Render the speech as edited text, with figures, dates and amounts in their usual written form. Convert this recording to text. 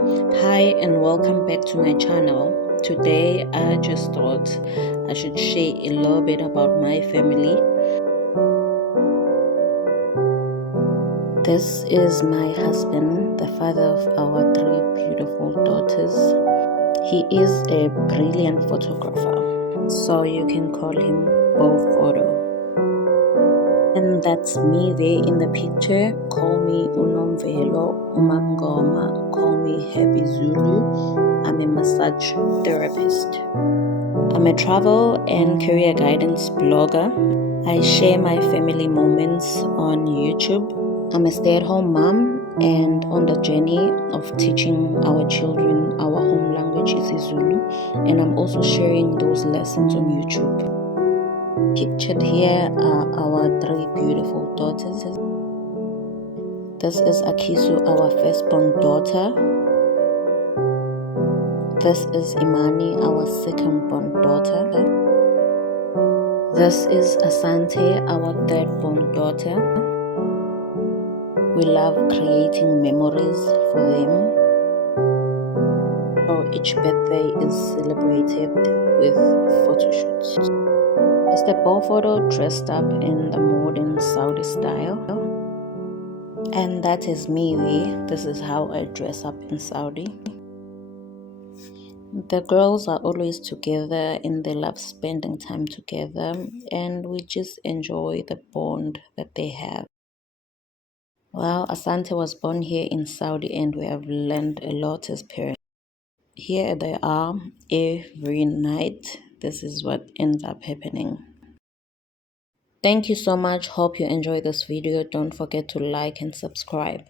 Hi and welcome back to my channel. Today I just thought I should share a little bit about my family. This is my husband, the father of our three beautiful daughters. He is a brilliant photographer, so you can call him Bo Photo. And that's me there in the picture. Call me Unomvelo, Umangoma, call me Happy Zulu. I'm a massage therapist. I'm a travel and career guidance blogger. I share my family moments on YouTube. I'm a stay-at-home mom and on the journey of teaching our children our home language is Zulu, and I'm also sharing those lessons on YouTube. Pictured here are our three beautiful daughters. This is Akisu, our firstborn daughter. This is Imani, our second-born daughter. This is Asante, our third-born daughter. We love creating memories for them. So each birthday is celebrated with photo shoots. Mr. Bo Photo dressed up in the modern Saudi style. And that is me there. This is how I dress up in Saudi. The girls are always together and they love spending time together, and we just enjoy the bond that they have. Well, Asante was born here in Saudi and we have learned a lot as parents. Here they are every night. This is what ends up happening. Thank you so much. Hope you enjoyed this video. Don't forget to like and subscribe.